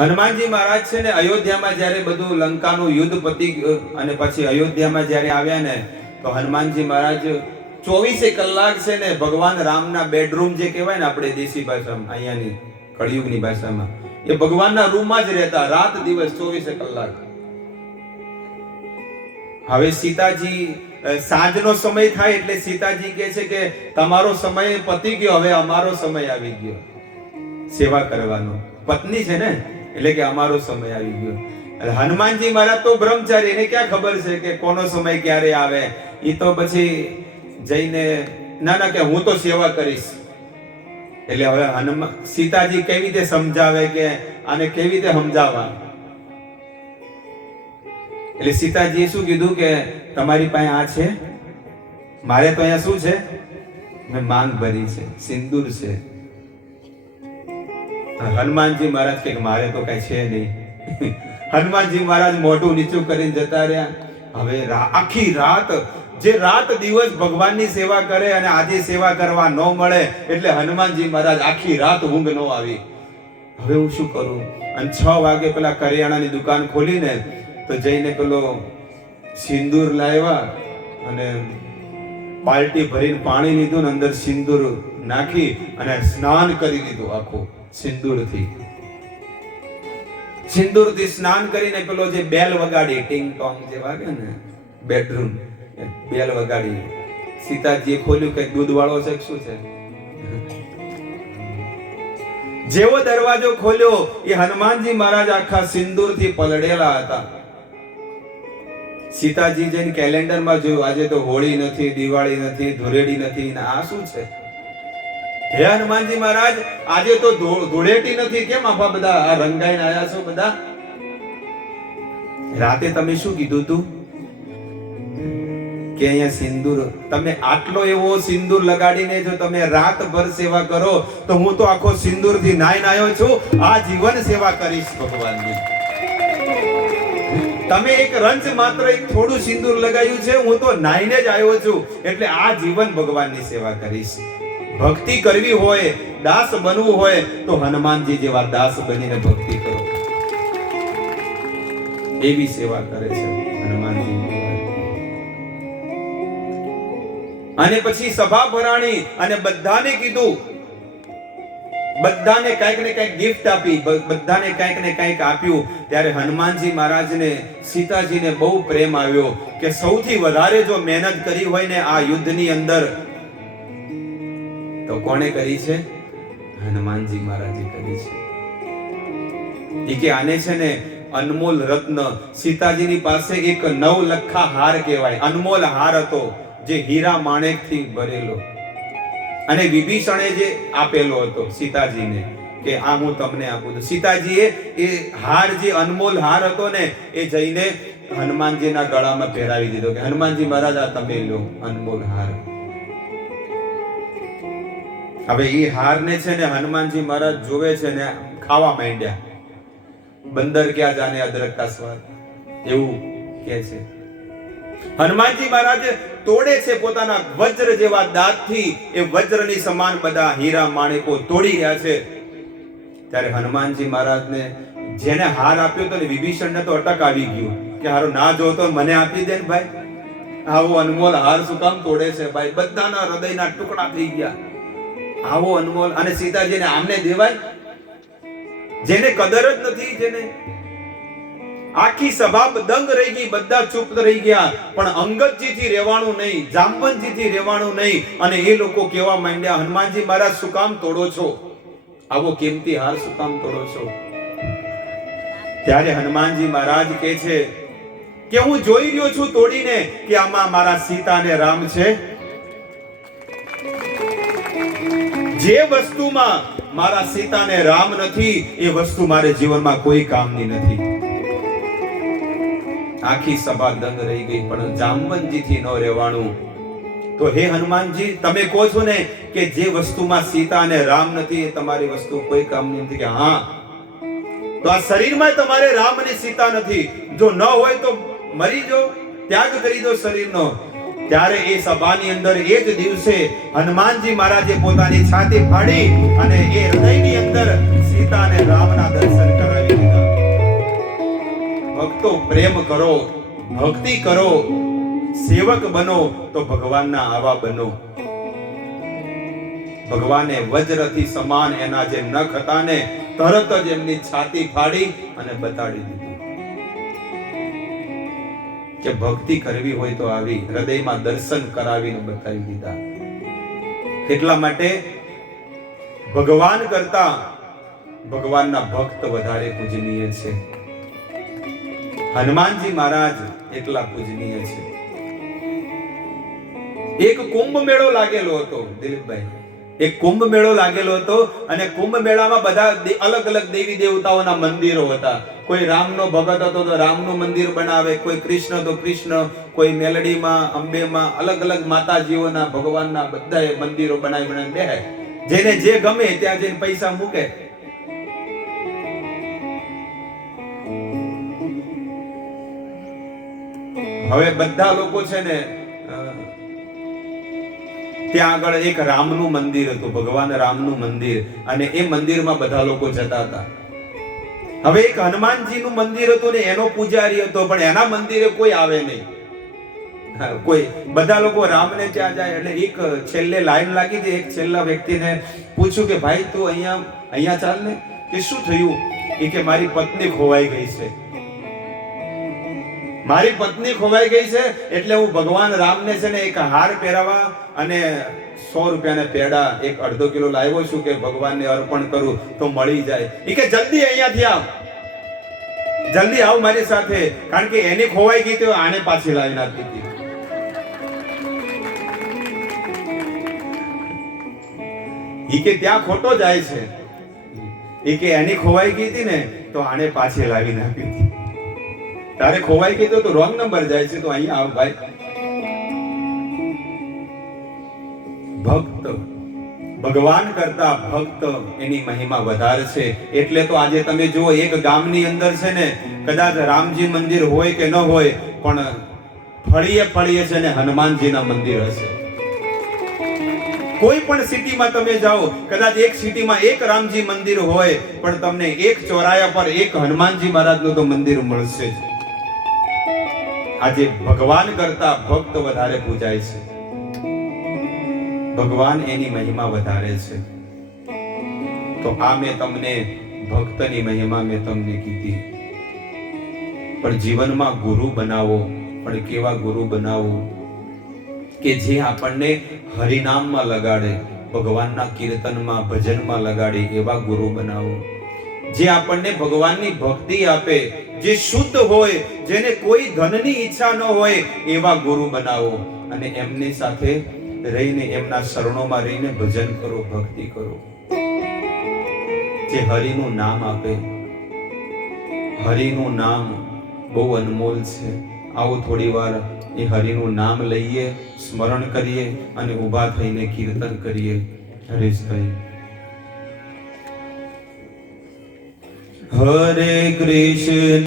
હનુમાનજી મહારાજ છે ને અયોધ્યામાં જ્યારે બધું લંકાનું યુદ્ધ પતી અને પછી અયોધ્યામાં જ્યારે આવ્યા ને તો હનુમાનજી મહારાજ 24 કલાક છે ને ભગવાન રામના બેડરૂમ જે કહેવાય ને આપણે દેશી ભાષામાં અહીંયાની કળિયુગની ભાષામાં એ ભગવાનના રૂમમાં જ રહેતા રાત દિવસ 24 કલાક. હવે સીતાજી સાંજનો સમય થાય એટલે સીતાજી કહે છે કે તમારો સમય પતી ગયો, હવે અમારો સમય આવી ગયો સેવા કરવાનો. પત્ની છે ને એટલે કે અમારો સમય આવી ગયો. હનુમાનજી મહારાજ તો બ્રહ્મચારી, એને ક્યાં ખબર છે કે કોનો સમય ક્યારે આવે. એ તો પછી જઈને ના કે હું તો સેવા કરીશ. એટલે હવે સીતાજી કેવી રીતે સમજાવે કે આને કેવી રીતે સમજાવવા. એટલે સીતાજીએ શું કીધું કે તમારી પાસે આ છે, મારે તો અહીંયા શું છે, મેં માંગ ભરી છે, સિંદૂર છે. હનુમાનજી મહારાજ કે મારે તો કઈ છે નહીં. હનુમાનજી મહારાજ મોઢું નીચું કરીને જતા રહ્યા. હવે આખી રાત જે રાત દિવસ ભગવાનની સેવા કરે અને આજે સેવા કરવા ન મળે એટલે હનુમાનજી મહારાજ આખી રાત ઊંઘ ન આવી. હવે હું શું કરું? અને 6 વાગે પેલા કરિયાણાની દુકાન ખોલીને તો જઈને પેલો સિંદૂર લાવ્યા અને બાલટી ભરીને પાણી લીધું ને અંદર સિંદૂર નાખી અને સ્નાન કરી દીધું આખું સિંદૂરથી સ્નાન કરીને પેલો જે બેલ વગાડી ટિંગ ટોંગ જે વાગે ને બેડરૂમ બેલ વગાડી. સીતાજીએ ખોલ્યું કે દૂધ વાળો છે શું છે. જેવો દરવાજો ખોલ્યો એ હનુમાનજી મહારાજ આખા સિંદૂરથી પલળેલા હતા. સીતાજી જઈને કેલેન્ડરમાં જોયું, આજે તો હોળી નથી, દિવાળી નથી, ધૂળેટી નથી, ને આ શું છે? હે હનુમાનજી મહારાજ, આજે તો ધૂળેટી નથી, કેમ આખા બધા આ રંગાઈને આયા છો બધા? રાતે તમે શું કીધું તું કે અહીંયા સિંદૂર, તમે આટલો એવો સિંદૂર લગાડીને જો તમે રાતભર સેવા કરો તો હું તો આખો સિંદૂરથી નાઈને આવ્યો છું, આ જીવન સેવા કરીશ ભગવાનની. તમે એક રંજ માત્ર એક થોડું સિંદૂર લગાવ્યું છે, હું તો નાઈને જ આવ્યો છું, એટલે આ જીવન ભગવાનની સેવા કરીશ. ભક્તિ કરવી હોય, દાસ બનવું હોય તો હનુમાનજી જેવા દાસ બનીને ભક્તિ કરો. એવી સેવા કરે છે હનુમાનજી. અને પછી સભા ભરાણી અને બધાને કીધું, બધાને કંઈક ને કંઈક ગિફ્ટ આપી, બધાને કંઈક ને કંઈક આપ્યું. ત્યારે હનુમાનજી મહારાજને સીતાજીને બહુ પ્રેમ આવ્યો કે સૌથી વધારે જો મહેનત કરી હોય ને આ યુદ્ધની અંદર તો કોણે કરી છે? હનુમાનજી મહારાજે કરી છે. એ કે આને છે ને અનમોલ રત્ન, સીતાજીની પાસે એક 9 લખા હાર કહેવાય, અનમોલ હાર હતો જે હીરા માણેકથી ભરેલો. અને વિભીષણે જે આપેલો હતો સીતાજીને કે આ હું તમને આપું છું. સીતાજીએ એ હાર, જે અનમોલ હાર હતો ને, એ જઈને હનુમાનજીના ગળામાં પહેરાવી દીધો કે હનુમાનજી મહારાજ આ તમે લો અનમોલ હાર. હવે એ હારને છે ને હનુમાનજી મહારાજ જોવે છે ને ખાવા માંડ્યા. બંદર ક્યાં જાને અદરક કા સ્વાદ, એવું કહે છે. હનુમાનજી મહારાજ તોડે છે પોતાના વજ્ર જેવા દાંતથી, એ વજ્રની સમાન બધા હીરા માણેકો તોડી રહ્યા છે. ત્યારે હનુમાનજી મહારાજને જેને હાર આપ્યો તો ને વિભીષણને તો અટક આવી ગયું કે હારો ના જોતો મને આપી દે ને ભાઈ, આવો અનમોલ હાર શું કામ તોડે છે ભાઈ? બધાના હૃદયના ટુકડા થઈ ગયા. આવો અનમોલ, અને સીતાજીને આમને દેવાય? જેને કદર જ નથી, જેને આખી સભા દંગ રહી ગઈ, બધા ચૂપ રહી ગયા. પણ અંગદજીથી રહેવાનું નહીં, જામવંતજીથી રહેવાનું નહીં. અને એ લોકો કેવા માંડ્યા, હનુમાનજી મહારાજ શું કામ તોડો છો? આવો કિંમતી હાર શું કામ તોડો છો? ત્યારે હનુમાનજી મહારાજ કહે છે કે હું જોઈ રહ્યો છું તોડીને કે આમાં મારા સીતા અને રામ છે. જે વસ્તુમાં મારા સીતા અને રામ નથી એ વસ્તુ મારે જીવનમાં કોઈ કામની નથી. આખી સભા દંગ રહી ગઈ, પણ જામવંતજીથી ન રહેવાનું. તો હે હનુમાનજી, તમે કહો છો ને કે જે વસ્તુમાં સીતા અને રામ નથી એ તમારી વસ્તુ કોઈ કામની નથી. કે હા, તો આ શરીરમાં તમારે રામ અને સીતા નથી. જો ન હોય તો મરી જાઓ, ત્યાગ કરી દો શરીરનો. ત્યારે એ સભાની અંદર એ જ દિવસે હનુમાનજી મહારાજે પોતાની છાતી ફાડી અને એ હૃદયની અંદર સીતા અને રામના દર્શન કરાવી દીધા. ભક્તો, પ્રેમ કરો, ભક્તિ કરો, સેવક બનો તો ભગવાનના આવા બનો. ભગવાને વજ્રથી સમાન એના જે નખ હતા ને તરત જ એમની છાતી ફાડી અને બતાડી દીધું કે ભક્તિ કરવી હોય તો આવી હૃદયમાં દર્શન કરાવીને બતાવી દીધા. એટલા માટે ભગવાન કરતા ભગવાનના ભક્ત વધારે પૂજનીય છે. હનુમાનજી મહારાજ એટલા પૂજનીય છે. એક કુંભ મેળો લાગેલો હતો દિલીપભાઈ, એક કુંભ મેળો લાગેલો હતો અને કુંભ મેળામાં બધા અલગ અલગ દેવી દેવતાઓના મંદિરો હતા. કોઈ રામનો ભગત હતો તો રામનું મંદિર બનાવે, કોઈ કૃષ્ણ તો કૃષ્ણ, કોઈ મેલડીમાં, અંબેમાં, અલગ અલગ માતાજીઓના ભગવાનના બધા મંદિરો બનાવી બેહે. જેને જે ગમે ત્યાં જઈને પૈસા મૂકે. હવે બધા લોકો છે ને ત્યાં આગળ એક રામનું મંદિર હતું, ભગવાન રામનું મંદિર, અને એ મંદિરમાં બધા લોકો જતા હતા. હવે એક હનુમાનજીનું મંદિર હતું ને એનો પૂજારી હતો, પણ એના મંદિરે કોઈ આવે નહીં. કોઈ બધા લોકો રામને ત્યાં જાય. એટલે એક છેલ્લે લાઈન લાગી હતી. એક છેલ્લા વ્યક્તિને પૂછ્યું કે ભાઈ તું અહીંયા ચાલ ને. કે શું થયું? એ કે મારી પત્ની ખોવાઈ ગઈ છે. મારી પત્ની ખોવાઈ ગઈ છે એટલે હું ભગવાન રામને છે ને એક હાર પહેરાવા અને 100 રૂપિયાના પેડા એક અડધો કિલો લાવ્યો છું કે ભગવાનને અર્પણ કરું તો મળી જાય. એ કે જલ્દી અહીંયાથી આવ, જલ્દી આવ મારી સાથે, કારણ કે એની ખોવાઈ ગઈ તો આને પાછી લાવીને આપી હતી. એ કે ત્યાં ખોટો જાય છે. એ કે એની ખોવાઈ ગઈ હતી ને તો આને પાછી લાવીને આપી હતી. તારે ખોવાઈ ગઈ તો રોંગ નંબર જાય છે, તો અહીંયા આવ ભાઈ. ભક્ત ભગવાન કરતા ભક્ત એની મહિમા વધારે છે. એટલે તો આજે તમે જુઓ એક ગામની અંદર છે ને કદાચ રામજી મંદિર હોય કે ન હોય, પણ ફળીએ ફળીએ છે ને હનુમાનજીના મંદિર હશે. કોઈ પણ સિટીમાં તમે જાઓ, કદાચ એક સિટીમાં એક રામજી મંદિર હોય, પણ તમને એક ચોરાયા પર એક હનુમાનજી મહારાજનું તો મંદિર મળશે જ. આજે ભગવાન કરતા ભક્ત વધારે પૂજાય છે. ભગવાન એની મહિમા વધારે છે. તો આ મેં તમને ભક્તની મહિમા મેં તમને કીધી. પણ જીવનમાં ગુરુ બનાવો. પણ કેવા ગુરુ બનાવો કે જે આપણને હરિનામમાં લગાડે, ભગવાનના કીર્તનમાં, ભજનમાં લગાડે, એવા ગુરુ બનાવો. જે આપણને ભગવાનની ભક્તિ આપે, જે શુદ્ધ હોય, જેને કોઈ ધનની ઈચ્છા ન હોય, એવા ગુરુ બનાવો. અને એમની સાથે રહીને, એમના શરણોમાં રહીને ભજન કરો, ભક્તિ કરો. જે હરિનું નામ આપે. હરિનું નામ બહુ અનમોલ છે. આવો થોડી વાર એ હરિનું નામ લઈએ, સ્મરણ કરીએ અને ઊભા થઈને કીર્તન કરીએ. હરેશભાઈ. હરે કૃષ્ણ.